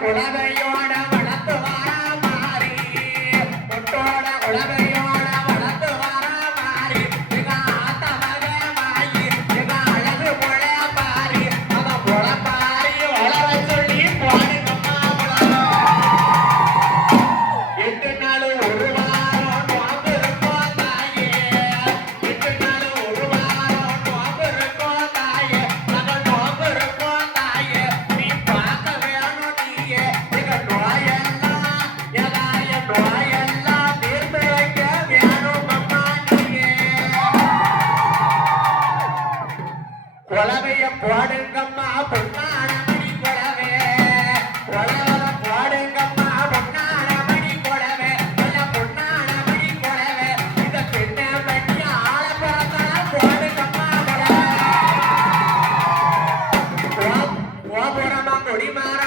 குழவையோட வளர்த்து வாரா மாறி. பொட்டோட குழவையோட போடுங்கம்மா பொன்னான மணி புடவே உலக போடுங்கம்மா பொன்னான மணி புடவே நல்ல பொன்னான மணி புடவே இந்த பெண்ணை பண்ணி ஆள பிறந்தால போடுங்கம்மா புடவை கோபுரமா கொடிமாற.